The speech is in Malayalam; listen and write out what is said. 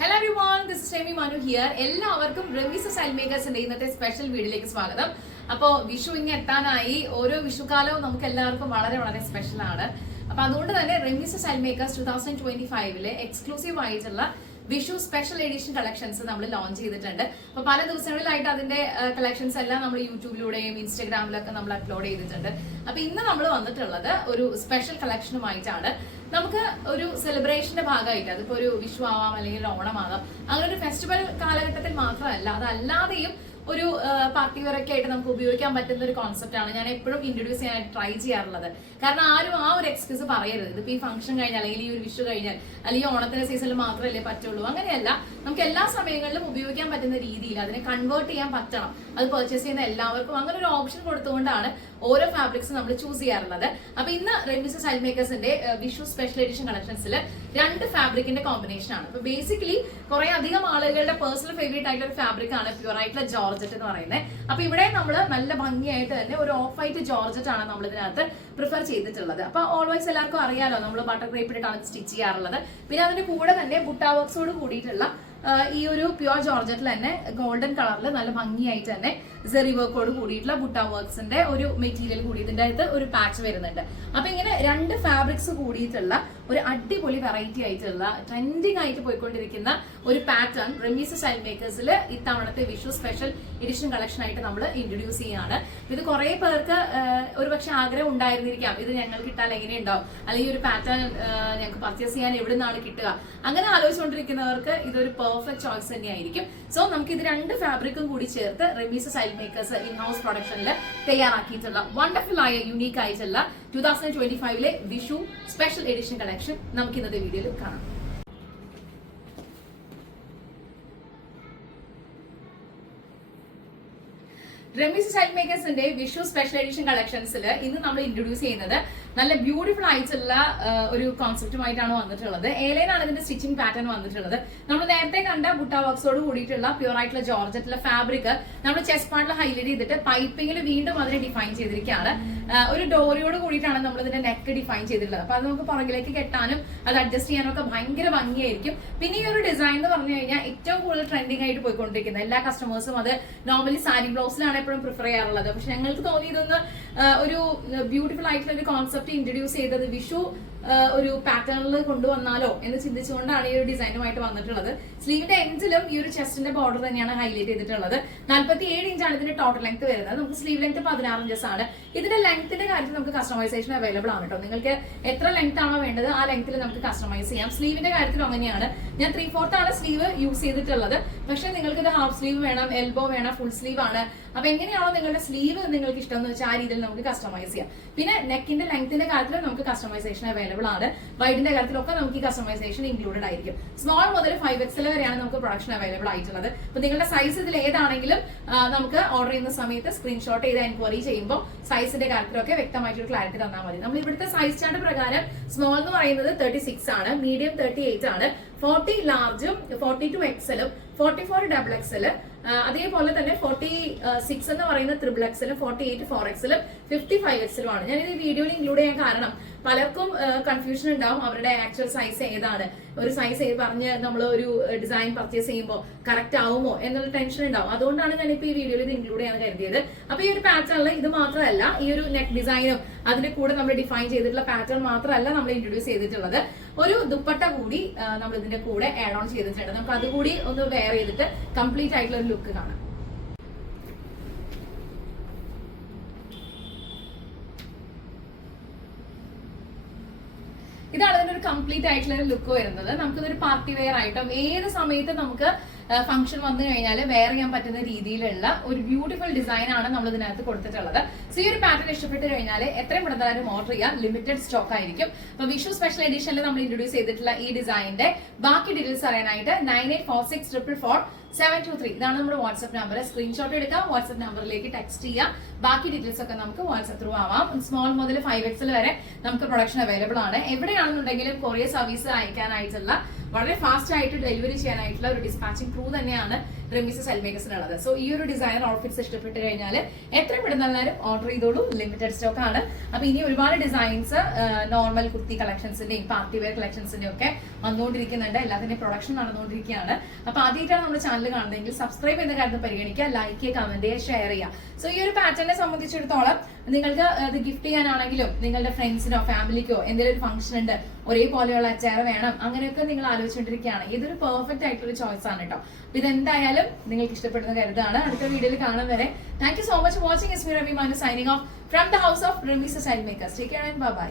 Hello everyone, this is Shemi Manu here. എല്ലാവർക്കും റമീസ് സ്റ്റൈൽ മേക്കേഴ്സിന്റെ ഇന്നത്തെ സ്പെഷ്യൽ വീഡിയോയിലേക്ക് സ്വാഗതം. അപ്പോൾ വിഷു ഇങ്ങനെ എത്താനായി. ഓരോ വിഷുക്കാലവും നമുക്ക് എല്ലാവർക്കും വളരെ വളരെ സ്പെഷ്യൽ ആണ്. അപ്പോൾ അതുകൊണ്ട് തന്നെ റമീസ് സ്റ്റൈൽ മേക്കേഴ്സ് 2025 എക്സ്ക്ലൂസീവ് ആയിട്ടുള്ള വിഷു സ്പെഷ്യൽ എഡിഷൻ കളക്ഷൻസ് നമ്മൾ ലോഞ്ച് ചെയ്തിട്ടുണ്ട്. അപ്പോൾ പല ദിവസങ്ങളിലായിട്ട് അതിന്റെ കളക്ഷൻസ് എല്ലാം നമ്മൾ യൂട്യൂബിലൂടെയും ഇൻസ്റ്റഗ്രാമിലൊക്കെ നമ്മൾ അപ്ലോഡ് ചെയ്തിട്ടുണ്ട്. അപ്പൊ ഇന്ന് നമ്മൾ വന്നിട്ടുള്ളത് ഒരു സ്പെഷ്യൽ കളക്ഷനുമായിട്ടാണ്. നമുക്ക് ഒരു സെലിബ്രേഷന്റെ ഭാഗമായിട്ട് അതിപ്പോ ഒരു വിഷു ആവാം അല്ലെങ്കിൽ ഓണമാകാം, അങ്ങനെ ഒരു ഫെസ്റ്റിവൽ കാലഘട്ടത്തിൽ മാത്രമല്ല അതല്ലാതെയും ഒരു പാർട്ടി വെയർ ഒക്കെ ആയിട്ട് നമുക്ക് ഉപയോഗിക്കാൻ പറ്റുന്ന ഒരു കോൺസെപ്റ്റ് ആണ് ഞാൻ എപ്പോഴും ഇൻട്രൊഡ്യൂസ് ചെയ്യാനായിട്ട് ട്രൈ ചെയ്യാറുള്ളത്. കാരണം ആരും ആ ഒരു എക്സ്ക്യൂസ് പറയരുത്, ഇതിപ്പോ ഈ ഫംഗ്ഷൻ കഴിഞ്ഞാൽ അല്ലെങ്കിൽ ഈ ഒരു വിഷു കഴിഞ്ഞാൽ അല്ലെങ്കിൽ ഓണത്തിന്റെ സീസണിൽ മാത്രമല്ലേ പറ്റുള്ളൂ. അങ്ങനെയല്ല, നമുക്ക് എല്ലാ സമയങ്ങളിലും ഉപയോഗിക്കാൻ പറ്റുന്ന രീതിയിൽ അതിനെ കൺവേർട്ട് ചെയ്യാൻ പറ്റണം. അത് പർച്ചേസ് ചെയ്യുന്ന എല്ലാവർക്കും അങ്ങനെ ഒരു ഓപ്ഷൻ കൊടുത്തുകൊണ്ടാണ് ഓരോ ഫാബ്രിക്സ് നമ്മൾ ചൂസ് ചെയ്യാറുള്ളത്. അപ്പൊ ഇന്ന് റമീസ് സ്റ്റൈൽ മേക്കേഴ്സിന്റെ വിഷു സ്പെഷ്യൽ എഡിഷൻ കളക്ഷൻസിൽ 2 ഫാബ്രിക്കിന്റെ കോമ്പിനേഷൻ ആണ്. അപ്പൊ ബേസിക്കലി കുറെ അധികം ആളുകളുടെ പേഴ്സണൽ ഫേവറേറ്റ് ആയിട്ടുള്ള ഒരു ഫാബ്രിക് ആണ് പ്യൂർ ആയിട്ടുള്ള ജോർജറ്റ് എന്ന് പറയുന്നത്. അപ്പൊ ഇവിടെ നമ്മൾ നല്ല ഭംഗിയായിട്ട് തന്നെ ഒരു ഓഫ് വൈറ്റ് ജോർജറ്റ് ആണ് നമ്മൾ ഇതിനകത്ത് പ്രിഫർ ചെയ്തിട്ടുള്ളത്. അപ്പൊ ഓൾവേസ് എല്ലാവർക്കും അറിയാലോ, നമ്മൾ ബട്ടർ ക്രേപ്പ് ഇട്ടിട്ടാണ് സ്റ്റിച്ച് ചെയ്യാറുള്ളത്. പിന്നെ അതിന്റെ കൂടെ തന്നെ ബുട്ടാ വർക്ക്സോട് കൂടിയിട്ടുള്ള ഈ ഒരു പ്യുവർ ജോർജറ്റിൽ തന്നെ ഗോൾഡൻ കളറിൽ നല്ല ഭംഗിയായിട്ട് തന്നെ സെറി വർക്കോട് കൂടിയിട്ടുള്ള ബുട്ടാ വർക്ക്സിന്റെ ഒരു മെറ്റീരിയൽ കൂടി ഇതിന്റെ അകത്ത് ഒരു പാച്ച് വരുന്നുണ്ട്. അപ്പൊ ഇങ്ങനെ 2 ഫാബ്രിക്സ് കൂടിയിട്ടുള്ള ഒരു അടിപൊളി വെറൈറ്റി ആയിട്ടുള്ള ട്രെൻഡിങ് ആയിട്ട് പോയിക്കൊണ്ടിരിക്കുന്ന ഒരു പാറ്റേൺ റമീസ് സ്റ്റൈൽ മേക്കേഴ്സിൽ ഇത്തവണത്തെ വിഷു സ്പെഷ്യൽ എഡിഷൻ കളക്ഷൻ ആയിട്ട് നമ്മൾ ഇൻട്രൊഡ്യൂസ് ചെയ്യാണ്. ഇത് കുറെ പേർക്ക് ഒരുപക്ഷെ ആഗ്രഹം ഉണ്ടായിരുന്നിരിക്കാം, ഇത് ഞങ്ങൾക്ക് കിട്ടാൻ എങ്ങനെയുണ്ടാവും, അല്ലെങ്കിൽ ഒരു പാറ്റേൺ ഞങ്ങൾക്ക് പർച്ചേസ് ചെയ്യാൻ എവിടെ നിന്നാണ് കിട്ടുക, അങ്ങനെ ആലോചിച്ചുകൊണ്ടിരിക്കുന്നവർക്ക് ഇതൊരു പെർഫെക്റ്റ് ചോയ്സ് തന്നെയായിരിക്കും. സോ നമുക്ക് ഇത് 2 ഫാബ്രിക്കും കൂടി ചേർത്ത് Ramees style makers in house പ്രൊഡക്ഷനിൽ തയ്യാറാക്കിയിട്ടുള്ള വണ്ടർഫുൾ ആയ യൂണീക്ക് ആയിട്ടുള്ള 2025 വിഷു സ്പെഷ്യൽ എഡിഷൻ കളക്ഷൻ നമുക്ക് ഇന്നത്തെ വീഡിയോയിൽ കാണാം. റമീസ് സ്റ്റൈൽ മേക്കേഴ്സിന്റെ വിഷു സ്പെഷ്യൽ എഡിഷൻ കളക്ഷൻസിൽ ഇന്ന് നമ്മൾ ഇൻട്രൊഡ്യൂസ് ചെയ്യുന്നത് നല്ല ബ്യൂട്ടിഫുൾ ആയിട്ടുള്ള ഒരു കോൺസെപ്റ്റുമായിട്ടാണ് വന്നിട്ടുള്ളത്. ഏലയിലാണ് ഇതിന്റെ സ്റ്റിച്ചിങ് പാറ്റേൺ വന്നിട്ടുള്ളത്. നമ്മൾ നേരത്തെ കണ്ട ബുട്ടാ വർക്ക്സോട് കൂടിയിട്ടുള്ള പ്യൂർ ആയിട്ടുള്ള ജോർജറ്റിലെ ഫാബ്രിക് നമ്മൾ ചെസ്റ്റ് പാർട്ടിൽ ഹൈലൈറ്റ് ചെയ്തിട്ട് പൈപ്പിംഗിൽ വീണ്ടും അതിനെ ഡിഫൈൻ ചെയ്തിരിക്കുകയാണ്. ഒരു ഡോറിയോട് കൂടിയിട്ടാണ് നമ്മൾ ഇതിന്റെ നെക്ക് ഡിഫൈൻ ചെയ്തിട്ടുള്ളത്. അപ്പൊ അത് നമുക്ക് പുറകിലേക്ക് കെട്ടാനും അത് അഡ്ജസ്റ്റ് ചെയ്യാനൊക്കെ ഭയങ്കര ഭംഗിയായിരിക്കും. പിന്നെ ഈ ഒരു ഡിസൈൻ എന്ന് പറഞ്ഞു കഴിഞ്ഞാൽ ഏറ്റവും കൂടുതൽ ട്രെൻഡിങ് ആയിട്ട് പോയിക്കൊണ്ടിരിക്കുന്നത് എല്ലാ കസ്റ്റമേഴ്സും അത് നോർമലി സാരി ബ്ലൗസിലാണ് എപ്പോഴും പ്രിഫർ ചെയ്യാറുള്ളത്. പക്ഷെ ഞങ്ങൾക്ക് തോന്നിയതൊന്ന് ഒരു ബ്യൂട്ടിഫുൾ ആയിട്ടുള്ള ഒരു കോൺസെപ്റ്റ് ഇൻട്രൊഡ്യൂസ് ചെയ്തത് വിഷു ഒരു പാറ്റേണിൽ കൊണ്ടുവന്നാലോ എന്ന് ചിന്തിച്ചുകൊണ്ടാണ് ഈ ഒരു ഡിസൈനുമായിട്ട് വന്നിട്ടുള്ളത്. സ്ലീവിന്റെ എൻഡിലും ഈ ഒരു ചെസ്റ്റിന്റെ ബോർഡർ തന്നെയാണ് ഹൈലൈറ്റ് ചെയ്തിട്ടുള്ളത്. 47 ഇഞ്ചാണ് ഇതിന്റെ ടോട്ടൽ ലെങ്ത് വരുന്നത്. നമുക്ക് സ്ലീവ് ലെങ്ത് 16 ഇഞ്ചസ് ആണ്. ഇതിന്റെ ലെങ്ത്തിന്റെ കാര്യത്തിൽ നമുക്ക് കസ്റ്റമൈസേഷൻ അവൈലബിൾ ആണ് കേട്ടോ. നിങ്ങൾക്ക് എത്ര ലെങ്ത് ആണോ വേണ്ടത് ആ ലെങ്ത്തിൽ നമുക്ക് കസ്റ്റമൈസ് ചെയ്യാം. സ്ലീവിന്റെ കാര്യത്തിലും അങ്ങനെയാണ്. ഞാൻ 3/4 ആണ് സ്ലീവ് യൂസ് ചെയ്തിട്ടുള്ളത്. പക്ഷെ നിങ്ങൾക്ക് ഇത് ഹാഫ് സ്ലീവ് വേണം, എൽബോ വേണം, ഫുൾ സ്ലീവ് ആണ്. അപ്പൊ എങ്ങനെയാണോ നിങ്ങളുടെ സ്ലീവ് നിങ്ങൾക്ക് ഇഷ്ടം എന്ന് വെച്ചാൽ ആ രീതിയിൽ നമുക്ക് കസ്റ്റമൈസ് ചെയ്യാം. പിന്നെ നെക്കിന്റെ ലെങ്ത്തിന്റെ കാര്യത്തിൽ നമുക്ക് കസ്റ്റമൈസേഷൻ അവൈലബിൾ ആണ്. വൈഡിന്റെ കാര്യത്തിലൊക്കെ നമുക്ക് ഈ കസ്റ്റമൈസേഷൻ ഇൻക്ലൂഡഡ് ആയിരിക്കും. സ്മോൾ മുതൽ 5XL വരെയാണ് നമുക്ക് പ്രൊഡക്ഷൻ അവൈലബിൾ ആയിട്ടുള്ളത്. അപ്പൊ നിങ്ങളുടെ സൈസ് ഇതിൽ ഏതാണെങ്കിലും നമുക്ക് ഓർഡർ ചെയ്യുന്ന സമയത്ത് സ്ക്രീൻഷോട്ട് ചെയ്ത് എൻക്വയറി ചെയ്യുമ്പോൾ സൈസിന്റെ കാര്യത്തിലൊക്കെ വ്യക്തമായിട്ടൊരു ക്ലാരിറ്റി തന്നാൽ മതി. നമ്മൾ ഇവിടുത്തെ സൈസ് ചാർട്ട് പ്രകാരം സ്മോൾ എന്ന് പറയുന്നത് 36 ആണ്, മീഡിയം 38 ആണ്, 40 ലാർജും 42 XL, 44 XXL, അതേപോലെ തന്നെ 46 എന്ന് പറയുന്ന XXL, 48 4XL, 55 XL ആണ്. ഞാൻ ഇത് വീഡിയോയിൽ ഇൻക്ലൂഡ് ചെയ്യാൻ കാരണം പലർക്കും കൺഫ്യൂഷൻ ഉണ്ടാവും അവരുടെ ആക്ച്വൽ സൈസ് ഏതാണ്, ഒരു സൈസ് പറഞ്ഞ് നമ്മൾ ഒരു ഡിസൈൻ പർച്ചേസ് ചെയ്യുമ്പോൾ കറക്റ്റ് ആവുമോ എന്നുള്ള ടെൻഷൻ ഉണ്ടാവും. അതുകൊണ്ടാണ് ഞാനിപ്പോൾ ഈ വീഡിയോയിൽ ഇത് ഇൻക്ലൂഡ് ചെയ്യാൻ കരുതിയത്. അപ്പൊ ഈ ഒരു പാറ്റേണിൽ ഇത് മാത്രമല്ല, ഈ ഒരു നെക്ക് ഡിസൈനും അതിന്റെ കൂടെ നമ്മൾ ഡിഫൈൻ ചെയ്തിട്ടുള്ള പാറ്റേൺ മാത്രമല്ല നമ്മൾ ഇൻട്രൊഡ്യൂസ് ചെയ്തിട്ടുള്ളത്, ഒരു ദുപ്പട്ട കൂടി നമ്മൾ ഇതിന്റെ കൂടെ ആഡ് ഓൺ ചെയ്തിട്ടുണ്ട്. നമുക്ക് അതുകൂടി ഒന്ന് വെയർ ചെയ്തിട്ട് കംപ്ലീറ്റ് ആയിട്ടുള്ള ഒരു ലുക്ക് കാണാം. ഇതാണ് ഇതിന്റെ ഒരു കംപ്ലീറ്റ് ആയിട്ടുള്ള ഒരു ലുക്ക് വരുന്നത്. നമുക്കിതൊരു പാർട്ടി വെയർ ആയിട്ടും ഏത് സമയത്ത് നമുക്ക് ഫംഗ്ഷൻ വന്നു കഴിഞ്ഞാൽ വെയർ ചെയ്യാൻ പറ്റുന്ന രീതിയിലുള്ള ഒരു ബ്യൂട്ടിഫുൾ ഡിസൈൻ ആണ് നമ്മൾ ഇതിനകത്ത് കൊടുത്തിട്ടുള്ളത്. സോ ഈ ഒരു പാറ്റേൺ ഇഷ്ടപ്പെട്ട് കഴിഞ്ഞാൽ എത്രയും പെട്ടെന്ന് ഓർഡർ ചെയ്യാൻ ലിമിറ്റഡ് സ്റ്റോക്ക് ആയിരിക്കും. അപ്പൊ വിഷു സ്പെഷ്യൽ എഡിഷനിൽ നമ്മൾ ഇൻട്രൊഡ്യൂസ് ചെയ്തിട്ടുള്ള ഈ ഡിസൈനിന്റെ ബാക്കി ഡീറ്റെയിൽസ് അറിയാനായിട്ട് 9846444723 ഇതാണ് നമ്മുടെ വാട്സ്ആപ്പ് നമ്പർ. സ്ക്രീൻഷോട്ട് എടുക്കാം, വാട്സ്ആപ്പ് നമ്പറിലേക്ക് ടെക്സ്റ്റ് ചെയ്യാം. ബാക്കി ഡീറ്റെയിൽസ് ഒക്കെ നമുക്ക് വാട്സ്ആപ്പ് ത്രൂ ആവാം. സ്മോൾ മുതൽ 5XL വരെ നമുക്ക് പ്രൊഡക്ഷൻ അവൈലബിൾ ആണ്. എവിടെയാണെന്നുണ്ടെങ്കിലും കൊറിയർ സർവീസ് അയക്കാനായിട്ടുള്ള വളരെ ഫാസ്റ്റ് ആയിട്ട് ഡെലിവറി ചെയ്യാനായിട്ടുള്ള ഒരു ഡിസ്പാച്ചിങ് ത്രൂ തന്നെയാണ് റെമിസ് സ്റ്റൈൽ മേക്കേഴ്സിനുള്ളത്. സോ ഈ ഒരു ഡിസൈനർ ഔട്ട്ഫിറ്റ്സ് ഇഷ്ടപ്പെട്ട് കഴിഞ്ഞാൽ എത്രയും പെട്ടെന്ന് എല്ലാവരും ഓർഡർ ചെയ്തോളൂ. ലിമിറ്റഡ് സ്റ്റോക്ക് ആണ്. അപ്പൊ ഇനി ഒരുപാട് ഡിസൈൻസ് നോർമൽ കുർത്തി കളക്ഷൻസിന്റെയും പാർട്ടി വെയർ കളക്ഷൻസിന്റെയും ഒക്കെ വന്നുകൊണ്ടിരിക്കുന്നുണ്ട്. എല്ലാത്തിന്റെയും പ്രൊഡക്ഷൻ നടന്നുകൊണ്ടിരിക്കുകയാണ്. അപ്പൊ ആദ്യമായിട്ടാണ് നമ്മുടെ ചാനൽ കാണുന്നതെങ്കിൽ സബ്സ്ക്രൈബ് ചെയ്യുന്ന കാര്യം പരിഗണിക്കുക, ലൈക്ക് ചെയ്യുക, കമന്റ് ചെയ്യുക, ഷെയർ ചെയ്യുക. സോ ഈ ഒരു പാറ്റേണിനെ സംബന്ധിച്ചിടത്തോളം നിങ്ങൾക്ക് ഇത് ഗിഫ്റ്റ് ചെയ്യാനാണെങ്കിലും നിങ്ങളുടെ ഫ്രണ്ട്സിനോ ഫാമിലിക്കോ എന്തെങ്കിലും ഒരു ഫംഗ്ഷൻ ഉണ്ട്, ഒരേപോലെയുള്ള അച്ചാർ വേണം, അങ്ങനെയൊക്കെ നിങ്ങൾ ആലോചിച്ചുകൊണ്ടിരിക്കുകയാണ്, ഇതൊരു പെർഫെക്റ്റ് ആയിട്ടുള്ള ചോയ്സ് ആണ് കേട്ടോ. അപ്പൊ ഇതെന്തായാലും നിങ്ങൾക്ക് ഇഷ്ടപ്പെടുന്ന കരുതാണ്. അടുത്ത വീഡിയോയിൽ കാണും വരെ thank you so much watching. It's me Rami Manu signing off from the house of Ramees style makers. Take care and bye by.